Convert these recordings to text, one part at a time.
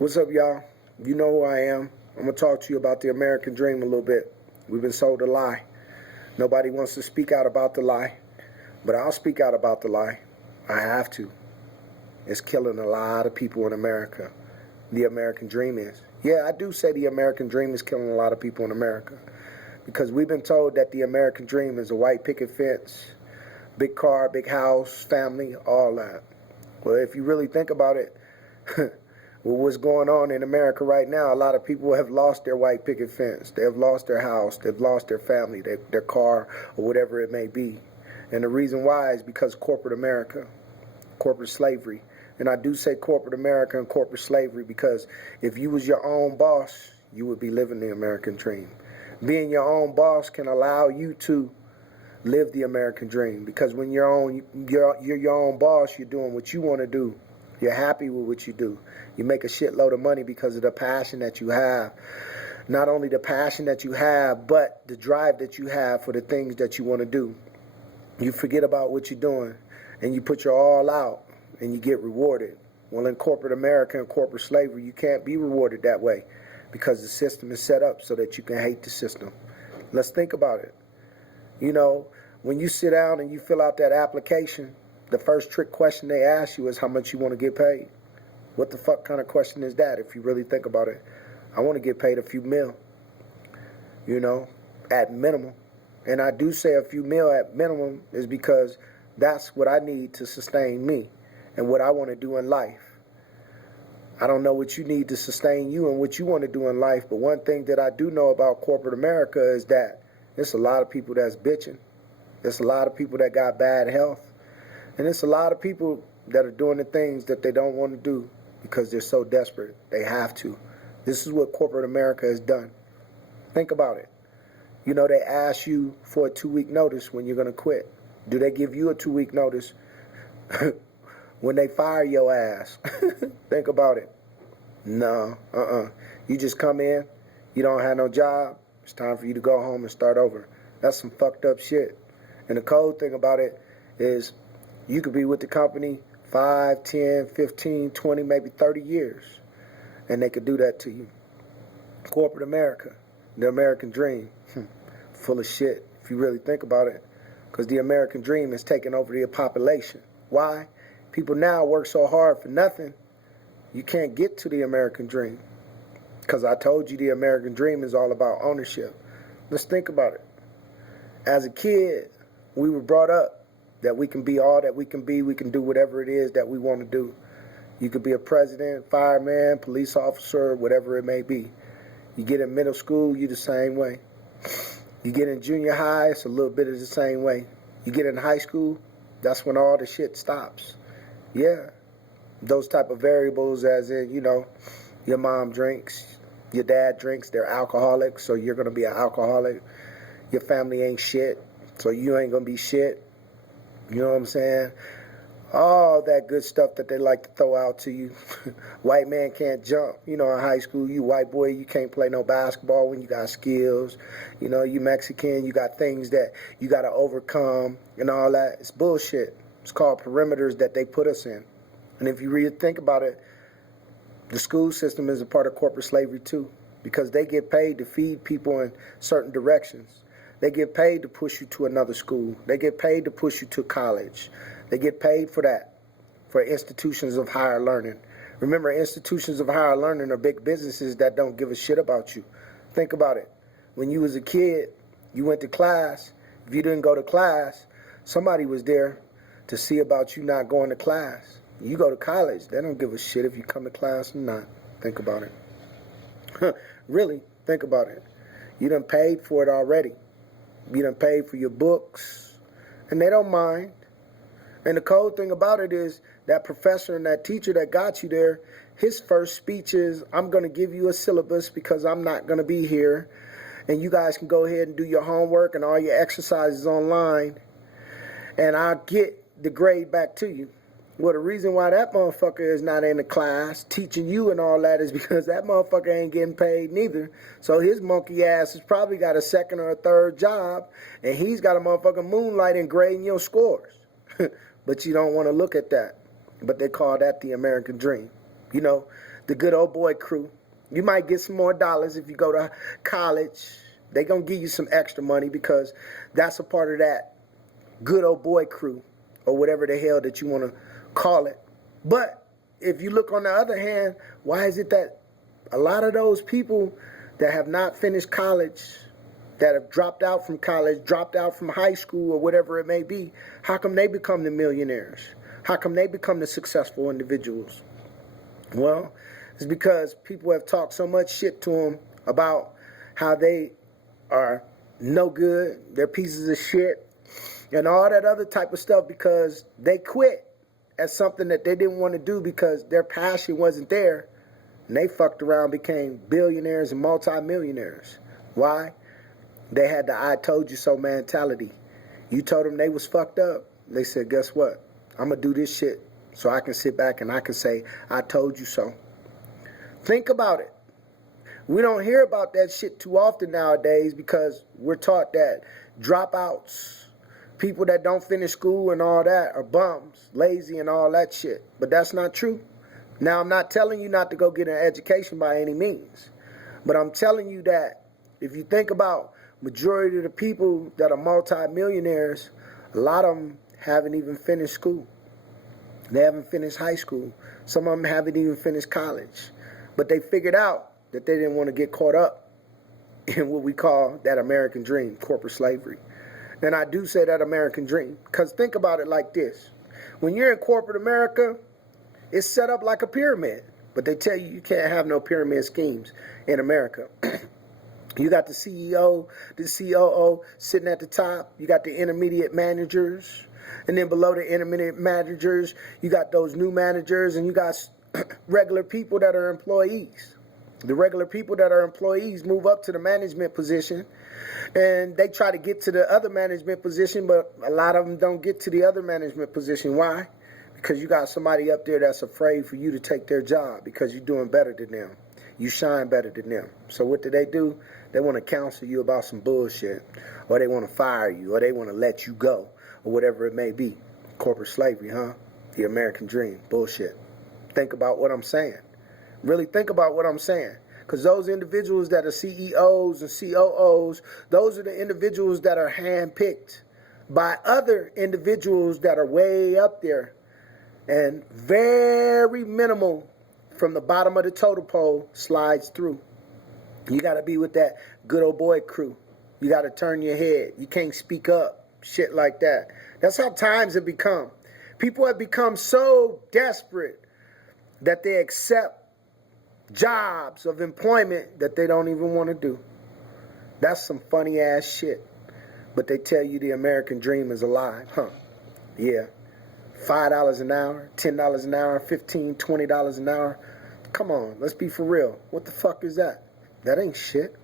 What's up, y'all? You know who I am. I'm going to talk to you about the American dream a little bit. We've been sold a lie. Nobody wants to speak out about the lie, but I'll speak out about the lie. I have to. It's killing a lot of people in America. The American dream is. Yeah, I do say the American dream is killing a lot of people in America because we've been told that the American dream is a white picket fence, big car, big house, family, all that. Well, if you really think about it, well, what's going on in America right now, a lot of people have lost their white picket fence. They have lost their house. They've lost their family, their car, or whatever it may be. And the reason why is because corporate America, corporate slavery. And I do say corporate America and corporate slavery because if you was your own boss, you would be living the American dream. Being your own boss can allow you to live the American dream because when you're your own boss, you're doing what you want to do. You're happy with what you do. You make a shitload of money because of the passion that you have. Not only the passion that you have, but the drive that you have for the things that you want to do. You forget about what you're doing and you put your all out and you get rewarded. Well, in corporate America and corporate slavery, you can't be rewarded that way because the system is set up so that you can hate the system. Let's think about it. You know, when you sit down and you fill out that application, the first trick question they ask you is how much you want to get paid. What the fuck kind of question is that if you really think about it? I want to get paid a few mil, you know, at minimum. And I do say a few mil at minimum is because that's what I need to sustain me and what I want to do in life. I don't know what you need to sustain you and what you want to do in life, but one thing that I do know about corporate America is that there's a lot of people that's bitching. There's a lot of people that got bad health. And it's a lot of people that are doing the things that they don't want to do because they're so desperate. They have to. This is what corporate America has done. Think about it. You know, they ask you for a 2-week notice when you're going to quit. Do they give you a 2-week notice when they fire your ass? Think about it. No, You just come in, you don't have no job, it's time for you to go home and start over. That's some fucked up shit. And the cold thing about it is you could be with the company 5, 10, 15, 20, maybe 30 years, and they could do that to you. Corporate America, the American dream, full of shit if you really think about it, because the American dream is taking over the population. Why? People now work so hard for nothing, you can't get to the American dream. Because I told you the American dream is all about ownership. Let's think about it. As a kid, we were brought up that we can be all that we can be. We can do whatever it is that we want to do. You could be a president, fireman, police officer, whatever it may be. You get in middle school, you the same way. You get in junior high, it's a little bit of the same way. You get in high school, that's when all the shit stops. Yeah, those type of variables as in, you know, your mom drinks, your dad drinks, they're alcoholics, so you're going to be an alcoholic. Your family ain't shit, so you ain't going to be shit. You know what I'm saying? All that good stuff that they like to throw out to you. White man can't jump. You know, in high school, you white boy, you can't play no basketball when you got skills. You know, you Mexican, you got things that you got to overcome and all that. It's bullshit. It's called perimeters that they put us in. And if you really think about it, the school system is a part of corporate slavery too, because they get paid to feed people in certain directions. They get paid to push you to another school. They get paid to push you to college. They get paid for that, for institutions of higher learning. Remember, institutions of higher learning are big businesses that don't give a shit about you. Think about it. When you was a kid, you went to class. If you didn't go to class, somebody was there to see about you not going to class. You go to college, they don't give a shit if you come to class or not. Think about it. Really, think about it. You done paid for it already. You done paid for your books, and they don't mind. And the cold thing about it is that professor and that teacher that got you there, his first speech is, I'm going to give you a syllabus because I'm not going to be here, and you guys can go ahead and do your homework and all your exercises online, and I'll get the grade back to you. Well, the reason why that motherfucker is not in the class teaching you and all that is because that motherfucker ain't getting paid neither. So his monkey ass has probably got a second or a third job, and he's got a motherfucking moonlight and grading your scores. But you don't want to look at that. But they call that the American dream. You know, the good old boy crew. You might get some more dollars if you go to college. They're going to give you some extra money because that's a part of that good old boy crew or whatever the hell that you want to call it. But if you look on the other hand, why is it that a lot of those people that have not finished college, that have dropped out from college, dropped out from high school or whatever it may be, how come they become the millionaires? How come they become the successful individuals? Well, it's because people have talked so much shit to them about how they are no good, they're pieces of shit, and all that other type of stuff because they quit at something that they didn't want to do because their passion wasn't there, and they fucked around, became billionaires and multimillionaires. Why? They had the I told you so mentality. You told them they was fucked up. They said, guess what? I'm going to do this shit so I can sit back and I can say, I told you so. Think about it. We don't hear about that shit too often nowadays because we're taught that dropouts, people that don't finish school and all that are bums, lazy and all that shit. But that's not true. Now, I'm not telling you not to go get an education by any means. But I'm telling you that if you think about majority of the people that are multi-millionaires, a lot of them haven't even finished school. They haven't finished high school. Some of them haven't even finished college. But they figured out that they didn't want to get caught up in what we call that American dream, corporate slavery. And I do say that American dream because think about it like this. When you're in corporate America, it's set up like a pyramid. But they tell you can't have no pyramid schemes in America. You got the CEO, the COO sitting at the top. You got the intermediate managers. And then below the intermediate managers, you got those new managers and you got regular people that are employees. The regular people that are employees move up to the management position and they try to get to the other management position, but a lot of them don't get to the other management position. Why? Because you got somebody up there that's afraid for you to take their job because you're doing better than them. You shine better than them. So what do? They want to counsel you about some bullshit, or they want to fire you, or they want to let you go, or whatever it may be. Corporate slavery, huh? The American dream. Bullshit. Think about what I'm saying. Really think about what I'm saying. Because those individuals that are CEOs and COOs, those are the individuals that are handpicked by other individuals that are way up there and very minimal from the bottom of the totem pole slides through. You got to be with that good old boy crew. You got to turn your head. You can't speak up. Shit like that. That's how times have become. People have become so desperate that they accept jobs of employment that they don't even want to do. That's some funny ass shit. But they tell you the American dream is alive, huh? Yeah. $5 an hour, $10 an hour, $15, $20 an hour. Come on, let's be for real. What the fuck is that? That ain't shit.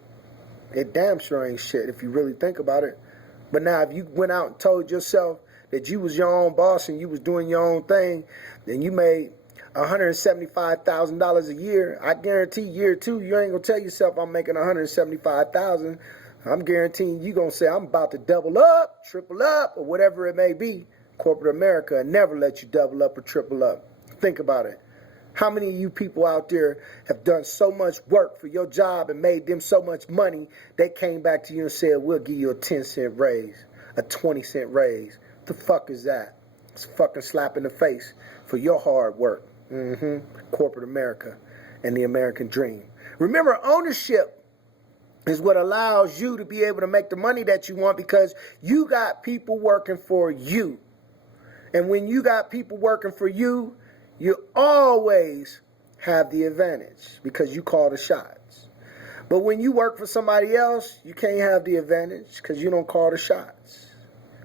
It damn sure ain't shit if you really think about it. But now if you went out and told yourself that you was your own boss and you was doing your own thing, then you made $175,000 a year. I guarantee year two, you ain't gonna tell yourself I'm making $175,000. I'm guaranteeing you gonna say I'm about to double up, triple up, or whatever it may be. Corporate America never let you double up or triple up. Think about it. How many of you people out there have done so much work for your job and made them so much money, they came back to you and said, we'll give you a 10-cent raise, a 20-cent raise. What the fuck is that? It's a fucking slap in the face for your hard work. Corporate America and the American dream. Remember, ownership is what allows you to be able to make the money that you want because you got people working for you. And when you got people working for you, you always have the advantage because you call the shots. But when you work for somebody else, you can't have the advantage because you don't call the shots.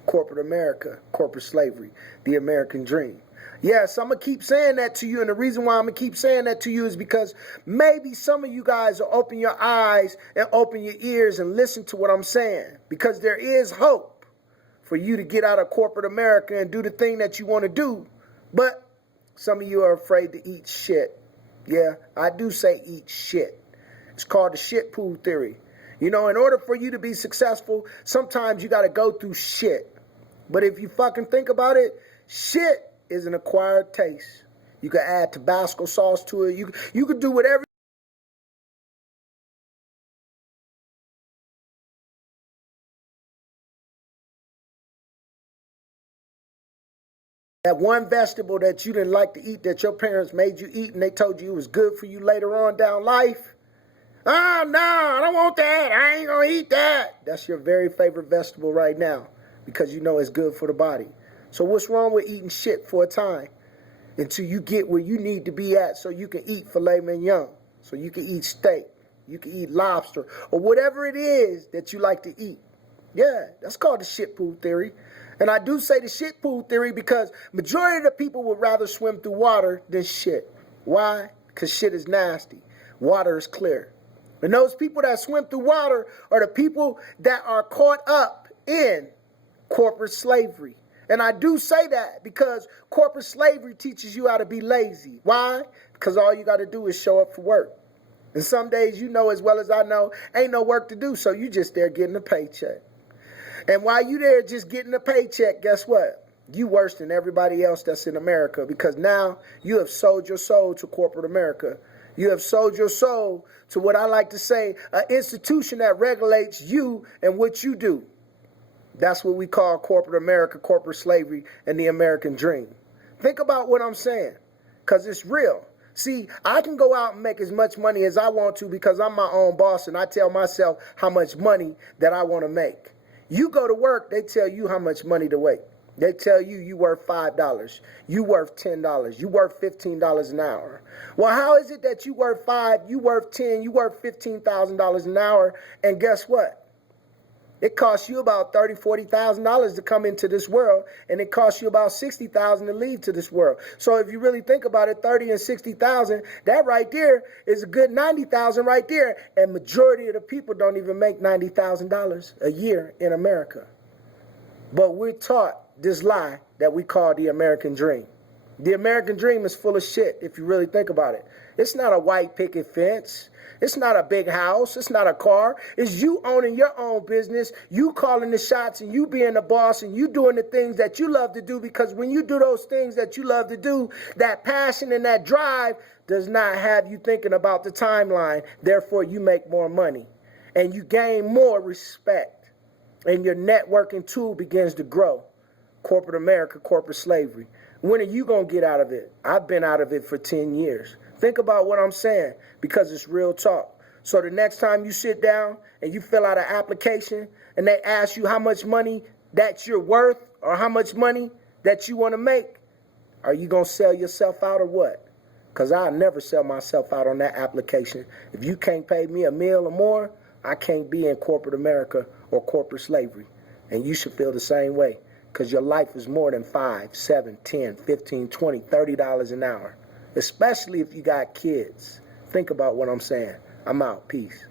Corporate America, corporate slavery, the American dream. Yes, I'm going to keep saying that to you, and the reason why I'm going to keep saying that to you is because maybe some of you guys will open your eyes and open your ears and listen to what I'm saying, because there is hope for you to get out of corporate America and do the thing that you want to do, but some of you are afraid to eat shit. Yeah, I do say eat shit. It's called the shit pool theory. You know, in order for you to be successful, sometimes you got to go through shit. But if you fucking think about it, shit is an acquired taste. You can add Tabasco sauce to it. You can do whatever. That one vegetable that you didn't like to eat that your parents made you eat and they told you it was good for you later on down life. Oh, no, I don't want that. I ain't going to eat that. That's your very favorite vegetable right now because you know it's good for the body. So what's wrong with eating shit for a time until you get where you need to be at so you can eat filet mignon, so you can eat steak, you can eat lobster, or whatever it is that you like to eat. Yeah, that's called the shit pool theory. And I do say the shit pool theory because majority of the people would rather swim through water than shit. Why? Because shit is nasty. Water is clear. And those people that swim through water are the people that are caught up in corporate slavery. And I do say that because corporate slavery teaches you how to be lazy. Why? Because all you got to do is show up for work. And some days, you know as well as I know, ain't no work to do, so you just there getting a paycheck. And while you there just getting a paycheck, guess what? You worse than everybody else that's in America because now you have sold your soul to corporate America. You have sold your soul to what I like to say, an institution that regulates you and what you do. That's what we call corporate America, corporate slavery, and the American dream. Think about what I'm saying, because it's real. See, I can go out and make as much money as I want to because I'm my own boss and I tell myself how much money that I want to make. You go to work, they tell you how much money to make. They tell you you worth $5, you worth $10, you worth $15 an hour. Well, how is it that you worth $5, you worth $10, you worth $15,000 an hour, and guess what? It costs you about $30,000, $40,000 to come into this world, and it costs you about $60,000 to leave to this world. So if you really think about it, $30,000 and $60,000, that right there is a good $90,000 right there. And majority of the people don't even make $90,000 a year in America. But we're taught this lie that we call the American dream. The American dream is full of shit if you really think about it. It's not a white picket fence. It's not a big house. It's not a car. It's you owning your own business, you calling the shots, and you being the boss, and you doing the things that you love to do, because when you do those things that you love to do, that passion and that drive does not have you thinking about the timeline. Therefore, you make more money, and you gain more respect, and your networking tool begins to grow. Corporate America, corporate slavery. When are you going to get out of it? I've been out of it for 10 years. Think about what I'm saying, because it's real talk. So the next time you sit down and you fill out an application and they ask you how much money that you're worth or how much money that you want to make, are you going to sell yourself out or what? Because I'll never sell myself out on that application. If you can't pay me $1 million or more, I can't be in corporate America or corporate slavery. And you should feel the same way, because your life is more than $5, $7, $10, $15, $20, $30 an hour. Especially if you got kids. Think about what I'm saying. I'm out. Peace.